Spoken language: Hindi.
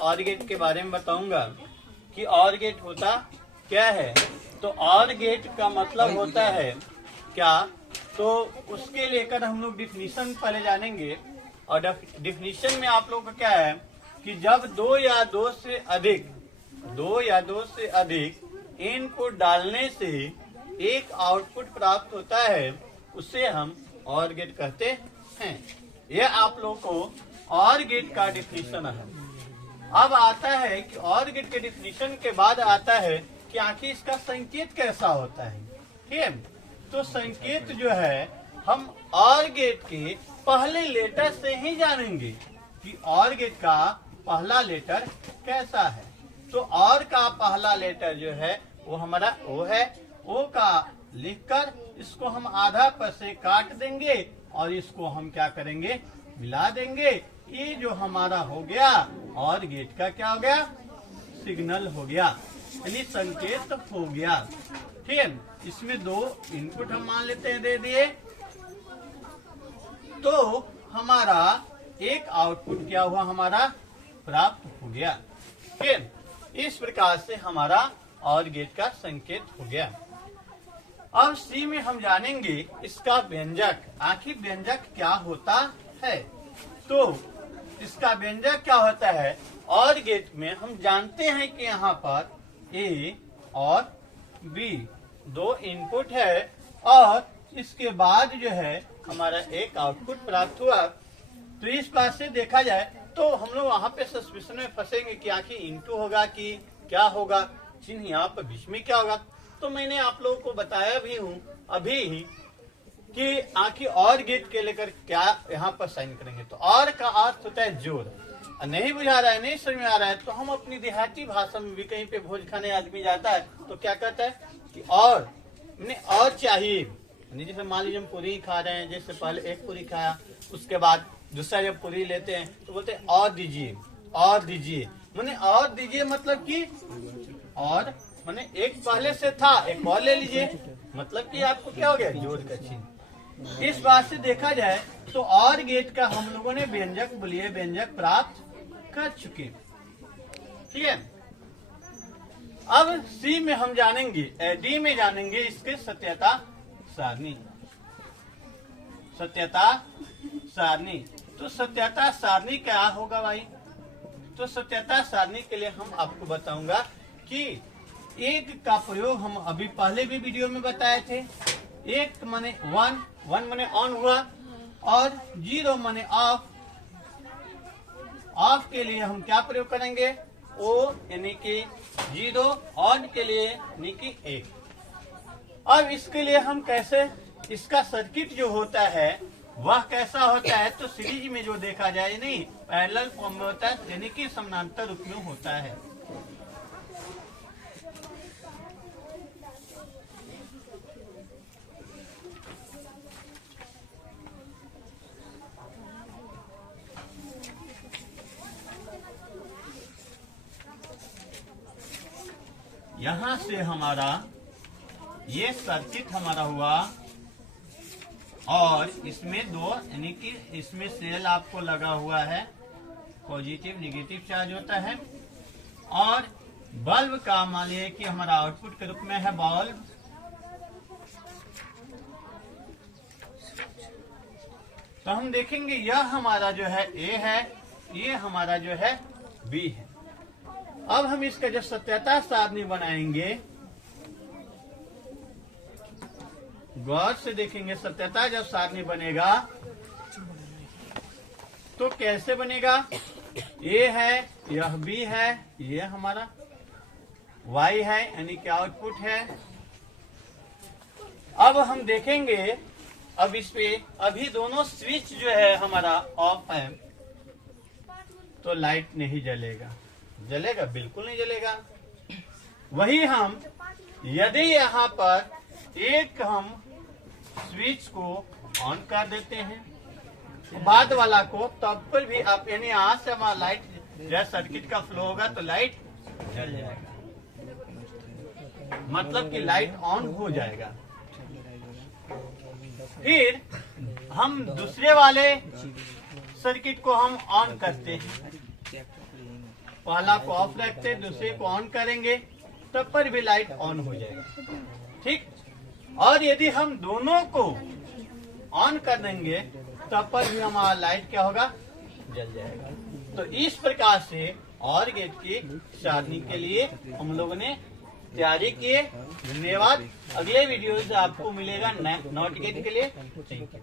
ऑर गेट के बारे में बताऊंगा कि ऑर गेट होता क्या है। तो ऑर गेट का मतलब होता है क्या, तो उसके लेकर हम लोग डिफिनीशन पहले जानेंगे। और डिफिनीशन में आप लोग का क्या है कि जब दो या दो से अधिक इनपुट डालने से एक आउटपुट प्राप्त होता है, उसे हम ऑर गेट कहते हैं। यह आप लोग को ऑर गेट का डिफिनीशन है। अब आता है कि ऑर गेट के डिफिनीशन के बाद आता है कि आखिर इसका संकेत कैसा होता है। ठीक है, तो संकेत जो है हम ऑर गेट के पहले लेटर से ही जानेंगे कि ऑर गेट का पहला लेटर कैसा है। तो ऑर का पहला लेटर जो है वो हमारा ओ है। ओ का लिखकर इसको हम आधा पर से काट देंगे और इसको हम क्या करेंगे, मिला देंगे। ये जो हमारा हो गया ऑर गेट का क्या हो गया, सिग्नल हो गया, यानी संकेत हो गया। ठीक है, इसमें दो इनपुट हम मान लेते हैं दे दिए, तो हमारा एक आउटपुट क्या हुआ, हमारा प्राप्त हो गया। ठीक है, इस प्रकार से हमारा ऑर गेट का संकेत हो गया। अब सी में हम जानेंगे इसका व्यंजक, आखिर व्यंजक क्या होता है। तो इसका व्यंजक क्या होता है, ऑर गेट में हम जानते हैं कि यहाँ पर ए और बी दो इनपुट है और इसके बाद जो है हमारा एक आउटपुट प्राप्त हुआ। तो इस बात से देखा जाए तो हम लोग वहाँ पे सस्पेंशन में फंसेंगे कि आखिर इनटू होगा कि क्या होगा, चिन्ह यहाँ पर बीच में क्या होगा। तो मैंने आप लोगों को बताया भी हूँ अभी ही कि आखिर ऑर गेट के लेकर क्या यहाँ पर साइन करेंगे। तो ऑर का अर्थ होता है जोड़। नहीं बुझा रहा है, नहीं समझ में आ रहा है, तो हम अपनी देहाती भाषा में भी कहीं पे भोज खाने आदमी जाता है तो क्या कहता है कि और चाहिए। जैसे मान लीजिए हम पूरी खा रहे हैं, जैसे पहले एक पूरी खाया, उसके बाद दूसरा जब पूरी लेते हैं तो बोलते हैं और दीजिए, और दीजिए। मैंने और दीजिए मतलब कि और मैंने एक पहले से था, एक और ले लीजिए, मतलब कि आपको क्या हो गया, जोड़ का चिन्ह। इस बात से देखा जाए तो ऑर गेट का हम लोगों ने व्यंजक बोलिए व्यंजक प्राप्त कर चुके। ठीक है, अब सी में हम जानेंगे, डी में जानेंगे इसके सत्यता सारणी। सत्यता सारणी, तो सत्यता सारणी क्या होगा भाई। तो सत्यता सारणी के लिए हम आपको बताऊंगा कि एक का प्रयोग हम अभी पहले भी वीडियो में बताए थे। एक माने वन माने ऑन हुआ और 0 माने ऑफ। ऑफ के लिए हम क्या प्रयोग करेंगे, ओ यानी कि 0, ऑन के लिए यानी कि 1। अब इसके लिए हम कैसे, इसका सर्किट जो होता है वह कैसा होता है, तो सीरीज में जो देखा जाए नहीं पैरेलल फॉर्म में होता है, यानी कि समानांतर रूप में होता है। यहां से हमारा ये सर्किट हमारा हुआ और इसमें दो यानी कि इसमें सेल आपको लगा हुआ है, पॉजिटिव निगेटिव चार्ज होता है। और बल्ब का मान लीजिए कि हमारा आउटपुट के रूप में है बल्ब। तो हम देखेंगे यह हमारा जो है ए है, ये हमारा जो है बी है। अब हम इसका जब सत्यता सारणी बनाएंगे, गौर से देखेंगे सत्यता जब सारणी बनेगा तो कैसे बनेगा, ए है, यह बी है, ये हमारा वाई है यानी कि आउटपुट है। अब हम देखेंगे, अब इस पे अभी दोनों स्विच जो है हमारा ऑफ है तो लाइट नहीं जलेगा, जलेगा बिल्कुल नहीं जलेगा। वही हम यदि यहाँ पर एक हम स्विच को ऑन कर देते हैं बाद वाला को, तब पर भी आप यानी यहाँ से हमारा लाइट जब सर्किट का फ्लो होगा तो लाइट जल जाएगा, मतलब कि लाइट ऑन हो जाएगा। फिर हम दूसरे वाले सर्किट को हम ऑन करते हैं पहला को ऑफ रखते दूसरे को ऑन करेंगे तब पर भी लाइट ऑन हो जाएगा। ठीक, और यदि हम दोनों को ऑन कर देंगे तब पर भी हमारा लाइट क्या होगा, जल जाएगा। तो इस प्रकार से और गेट की सारणी के लिए हम लोगों ने तैयारी किए। धन्यवाद। अगले वीडियो से आपको मिलेगा नॉट गेट के लिए। Thank you.